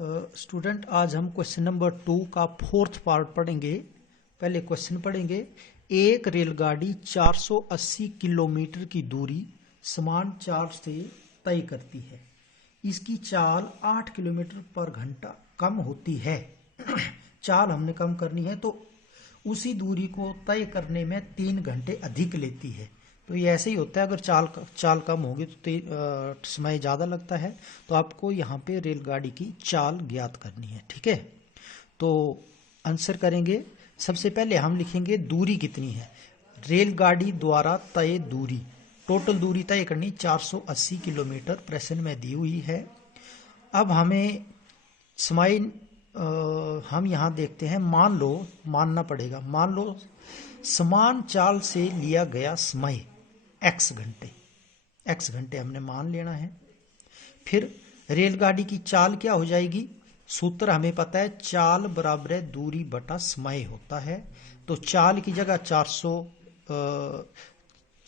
Student आज हम question number 2 का फोर्थ पार्ट पढ़ेंगे। पहले क्वेश्चन पढ़ेंगे। एक रेलगाड़ी 480 किलोमीटर की दूरी समान चाल से तय करती है। इसकी चाल 8 किलोमीटर पर घंटा कम होती है। चाल हमने कम करनी है तो उसी दूरी को तय करने में 3 घंटे अधिक लेती है। तो ये ऐसे ही होता है, अगर चाल कम होगी तो समय ज़्यादा लगता है। तो आपको यहाँ पे रेलगाड़ी की चाल ज्ञात करनी है, ठीक है। तो आंसर करेंगे। सबसे पहले हम लिखेंगे दूरी कितनी है। रेलगाड़ी द्वारा तय दूरी, टोटल दूरी तय करनी 480 किलोमीटर प्रश्न में दी हुई है। अब हमें समय हम यहाँ देखते हैं। मानना पड़ेगा। मान लो समान चाल से लिया गया समय x घंटे हमने मान लेना है। फिर रेलगाड़ी की चाल क्या हो जाएगी। सूत्र हमें पता है, चाल बराबर है दूरी बटा समय होता है। तो चाल की जगह 400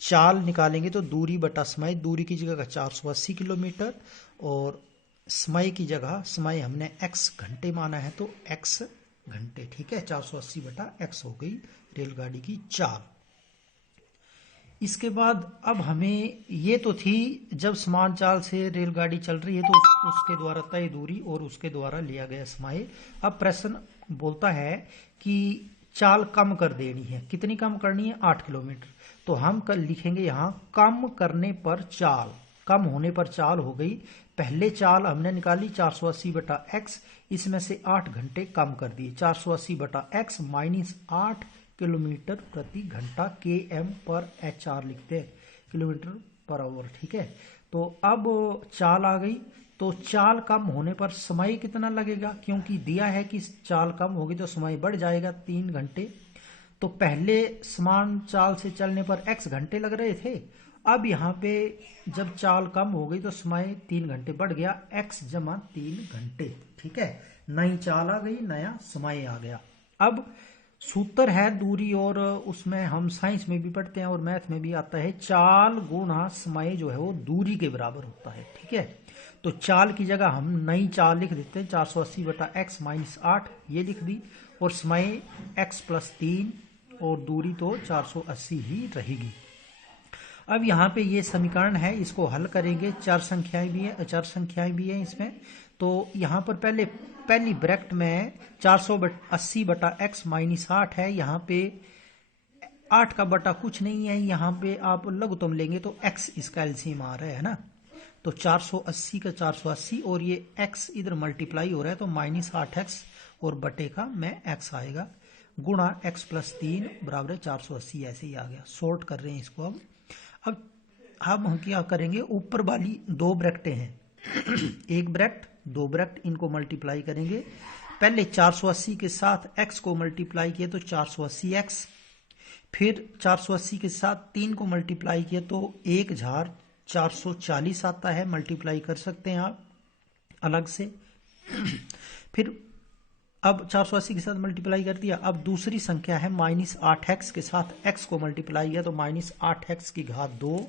चाल निकालेंगे तो दूरी बटा समय, दूरी की जगह 480 किलोमीटर और समय की जगह समय हमने x घंटे माना है तो x घंटे, ठीक है। 480 बटा x हो गई रेलगाड़ी की चाल। इसके बाद अब हमें ये तो थी जब समान चाल से रेलगाड़ी चल रही है तो उसके द्वारा तय दूरी और उसके द्वारा लिया गया समय। अब प्रश्न बोलता है कि चाल कम कर देनी है। कितनी कम करनी है, 8 किलोमीटर। तो हम कल लिखेंगे यहाँ कम करने पर चाल, कम होने पर चाल हो गई। पहले चाल हमने निकाली 480 बटा x, इसमें से 8 घंटे कम कर दिए। 480 बटा x माइनस 8 किलोमीटर प्रति घंटा km पर HR लिखते हैं, किलोमीटर पर आवर, ठीक है। तो अब चाल आ गई। तो चाल कम होने पर समय कितना लगेगा, क्योंकि दिया है कि चाल कम होगी तो समय बढ़ जाएगा 3 घंटे। तो पहले समान चाल से चलने पर x घंटे लग रहे थे। अब यहाँ पे जब चाल कम हो गई तो समय 3 घंटे बढ़ गया, x जमा 3 घंटे, ठीक है। नई चाल आ गई, नया समय आ गया। अब सूत्र है दूरी, और उसमें हम साइंस में भी पढ़ते हैं और मैथ में भी आता है, चाल गुणा समय जो है वो दूरी के बराबर होता है, ठीक है। तो चाल की जगह हम नई चाल लिख देते हैं 480 बटा x माइनस 8, ये लिख दी, और समय x प्लस 3 और दूरी तो 480 ही रहेगी। अब यहाँ पे ये समीकरण है, इसको हल करेंगे। चार संख्याएं भी है इसमें। तो यहाँ पर पहली ब्रैकेट में 480 बटा x माइनस 8 है। यहाँ पे 8 का बटा कुछ नहीं है, यहाँ पे आप लघुत्तम लेंगे तो x इसका एलसीएम आ रहा है ना। तो 480 का 480 और ये x इधर मल्टीप्लाई हो रहा है तो माइनस 8x और बटे का में x आएगा, गुणा x प्लस 3 बराबर 480, ऐसे ही आ गया। सॉल्ट कर रहे हैं इसको। अब हम क्या करेंगे, ऊपर वाली 2 ब्रैकेटें हैं, एक ब्रैकेट 2 ब्रैकेट, इनको मल्टीप्लाई करेंगे। पहले 480 के साथ x को मल्टीप्लाई किया तो 480x, फिर 480 के साथ 3 को मल्टीप्लाई किया तो 1440 आता है। मल्टीप्लाई कर सकते हैं आप अलग से। फिर अब 480 के साथ मल्टीप्लाई कर दिया। अब दूसरी संख्या है माइनस 8x के साथ x को मल्टीप्लाई किया तो माइनस 8x की घात 2,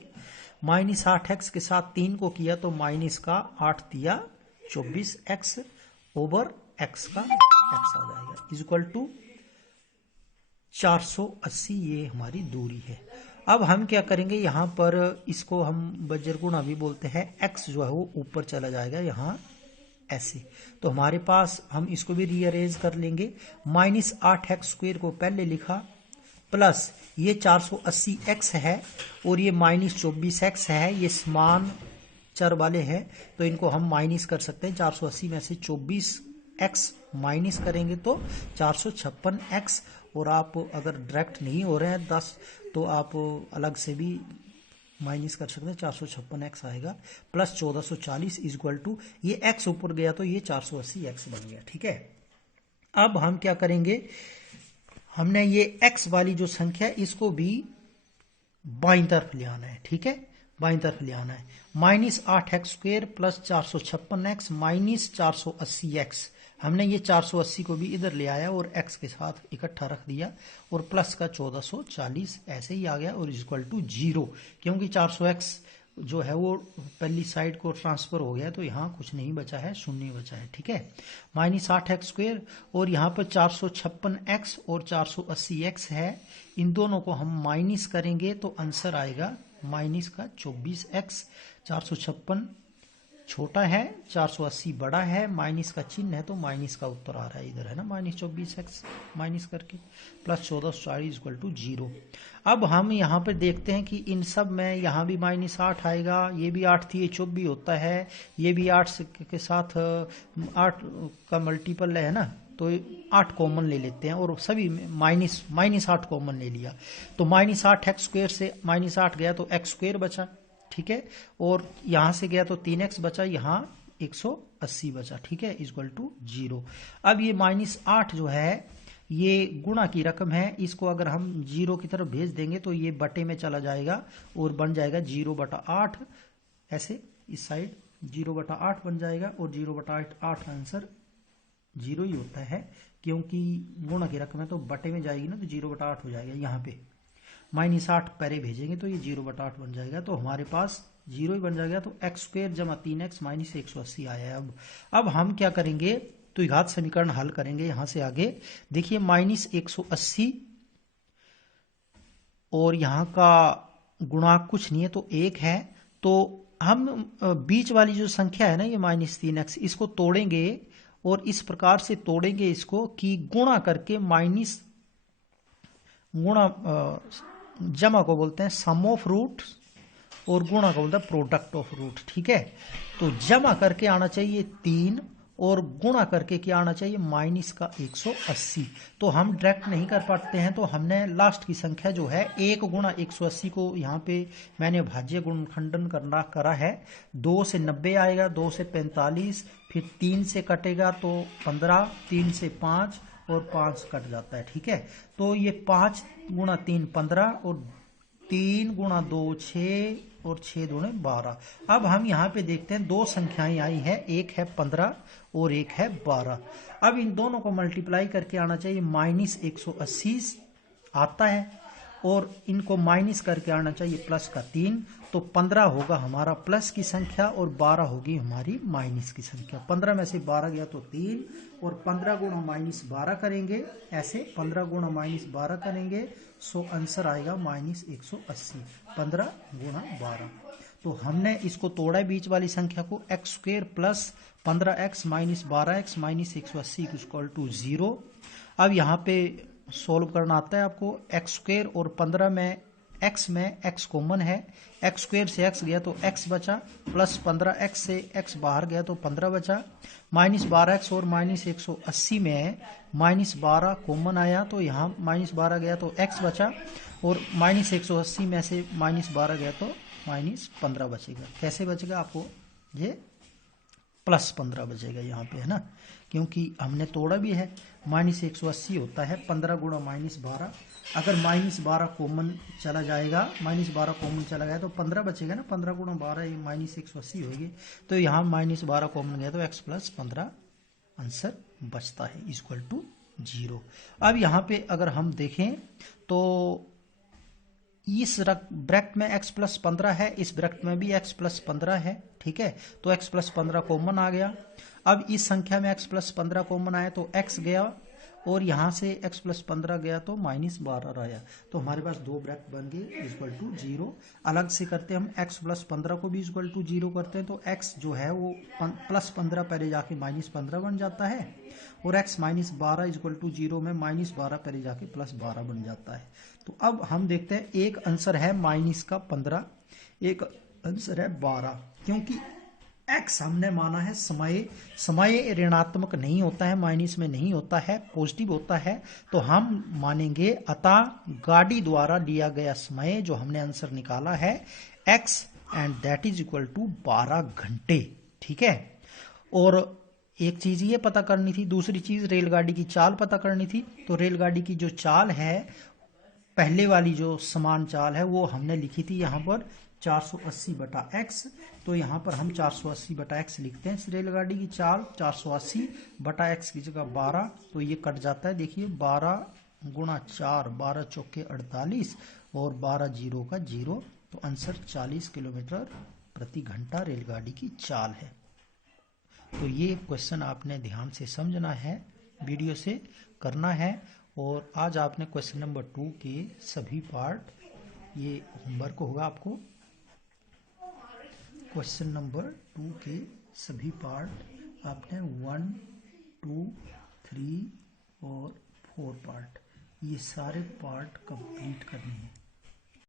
माइनस 8x के साथ 3 को किया तो माइनस का 8 दिया 24x ओवर x का x आ जाएगा, इक्वल टू 480। ये हमारी दूरी है। अब हम क्या करेंगे, यहाँ पर इसको हम बज्र गुणा भी बोलते हैं। x जो है वो ऊपर चला जाएगा यहाँ ऐसे। तो हमारे पास, हम इसको भी रीअरेंज कर लेंगे। माइनस 8x स्क्वायर को पहले लिखा, प्लस ये 480x है और ये माइनस 24x है। ये समान चर वाले हैं तो इनको हम माइनस कर सकते हैं। 480 में से 24x माइनस करेंगे तो 456x, और आप अगर डायरेक्ट नहीं हो रहे हैं 10 तो आप अलग से भी माइनस कर सकते हैं। 456x आएगा, प्लस 1440 इक्वल टू, ये x ऊपर गया तो ये 480x बन गया, ठीक है। अब हम क्या करेंगे, हमने ये x वाली जो संख्या इसको भी बाईं तरफ ले आना है, ठीक है, बाईं तरफ ले आना है। Minus 8x square plus 456x minus 480x, हमने ये 480 को भी इधर ले आया और x के साथ इकट्ठा रख दिया और प्लस का 1440 ऐसे ही आ गया और इक्वल टू 0, क्योंकि 400x जो है वो पहली साइड को ट्रांसफर हो गया, तो यहाँ कुछ नहीं बचा है, शून्य बचा है। ठीक है, -8x² और यहाँ पर 456x और 480x है। इन दोनों को हम माइनस करेंगे तो आंसर आएगा -24x। 456 छोटा है, 480 बड़ा है, माइनस का चिन्ह है तो माइनस का उत्तर आ रहा है इधर, है ना, -24x माइनस करके +1440 = 0। अब हम यहाँ पे देखते हैं कि इन सब में यहाँ भी -8 आएगा, ये भी 8 थी, ये 24 होता है, ये भी 8 के साथ 8 का मल्टीपल है ना, तो 8 कॉमन ले लेते हैं और सभी -8 कॉमन ले लिया, तो -8x² से -8 गया तो x² बचा। ठीक है, और यहां से गया तो 3x बचा, यहां 180 बचा। ठीक है, = 0। अब ये -8 जो है ये गुणा की रकम है, इसको अगर हम 0 की तरफ भेज देंगे तो ये बटे में चला जाएगा और बन जाएगा 0/8। ऐसे इस साइड 0/8 बन जाएगा और 0/8 आंसर 0 ही होता है, क्योंकि गुणा की रकम है तो बटे में जाएगी ना, तो 0/8 हो जाएगा। यहाँ पे -8 पहले भेजेंगे तो ये 0/8 बन जाएगा, तो हमारे पास 0 ही बन जाएगा, तो x² + 3x -180 आया है। अब हम क्या करेंगे, तो घात समीकरण हल करेंगे यहां से आगे। देखिए -180 और यहां का गुणांक कुछ नहीं है तो 1 है, तो हम बीच वाली जो संख्या है ना ये -3x, इसको तोड़ेंगे और इस प्रकार से तोड़ेंगे इसको कि गुणा करके जमा को बोलते हैं सम ऑफ रूट और गुणा को बोलते हैं प्रोडक्ट ऑफ रूट। ठीक है, तो जमा करके आना चाहिए 3 और गुणा करके क्या आना चाहिए -180। तो हम डायरेक्ट नहीं कर पाते हैं, तो हमने लास्ट की संख्या जो है 1 × 180 को यहाँ पे मैंने भाज्य गुणनखंडन करा है। 2 से 90 आएगा, 2 से 45, फिर 3 से कटेगा तो 15, 3 से 5 और 5 कट जाता है। ठीक है, तो ये 5 × 3 15 और 3 × 2 6 और 6 दूने 12। अब हम यहाँ पे देखते हैं दो संख्याएं आई है, एक है 15 और एक है 12। अब इन दोनों को मल्टीप्लाई करके आना चाहिए -180 आता है और इनको माइनस करके आना चाहिए +3, तो 15 होगा हमारा प्लस की संख्या और 12 होगी हमारी माइनस की संख्या। 15 में से 12 गया तो 3 और 15 × -12 करेंगे, ऐसे 15 × -12 करेंगे, सो आंसर आएगा -180। 15 × 12, तो हमने इसको तोड़ा है बीच वाली संख्या को, x² + 15x - 12x - 180 = 0। अब यहाँ पे सोल्व करना आता है आपको। x² और 15 में x कॉमन है, x² से x गया तो x बचा, प्लस 15x से x बाहर गया तो 15 बचा, -12x और -180 में -12 कॉमन आया तो यहाँ -12 गया तो x बचा और -180 में से -12 गया तो -15 बचेगा। कैसे बचेगा आपको, ये +15 बचेगा यहाँ पे, है ना, क्योंकि हमने तोड़ा भी है। -180 होता है 15 × -12, अगर -12 कॉमन चला जाएगा, -12 कॉमन चला गया तो 15 बचेगा ना, 15 × 12 ये -180 होगी, तो यहाँ -12 कॉमन गया तो x + 15 आंसर बचता है = 0। अब यहाँ पे अगर हम देखें तो इस ब्रैकेट में x + 15 है, इस ब्रैकेट में भी x + 15 है। ठीक है, तो x + 15 कॉमन आ गया। अब इस संख्या में x + 15 कॉमन आया तो x गया और यहाँ से x + 15 गया तो -12 आया, तो हमारे पास दो ब्रैकेट बन गए = 0। अलग से करते हैं हम, x + 15 को भी = 0 करते हैं, तो x जो है वो +15 पहले जाके -15 बन जाता है और x - 12 = 0 में -12 पहले जाके +12 बन जाता है। तो अब हम देखते हैं, एक आंसर है -15, एक आंसर है 12, क्योंकि x हमने माना है समय ऋणात्मक नहीं होता है, माइनस में नहीं होता है, पॉजिटिव होता है, तो हम मानेंगे अतः गाड़ी द्वारा लिया गया समय जो हमने आंसर निकाला है x and that is equal to 12 घंटे। ठीक है, और एक चीज ये पता करनी थी, दूसरी चीज रेलगाड़ी की चाल पता करनी थी। तो रेलगाड़ी की जो चाल है, पहले वाली जो समान चाल है वो हमने लिखी थी यहाँ पर 480/x, तो यहाँ पर हम 480/x लिखते हैं। इस रेलगाड़ी की चाल 480/x की जगह 12, तो ये कट जाता है। देखिए 12 × 4, 12 × 4 = 48 और 12 0 का 0, तो आंसर 40 किलोमीटर प्रति घंटा रेलगाड़ी की चाल है। तो ये क्वेश्चन आपने ध्यान से समझना है, वीडियो से करना है। और आज आपने क्वेश्चन नंबर 2 के सभी पार्ट, ये होमवर्क होगा आपको। क्वेश्चन नंबर 2 के सभी पार्ट आपने 1, 2, 3 और 4 पार्ट, ये सारे पार्ट कंप्लीट करने हैं।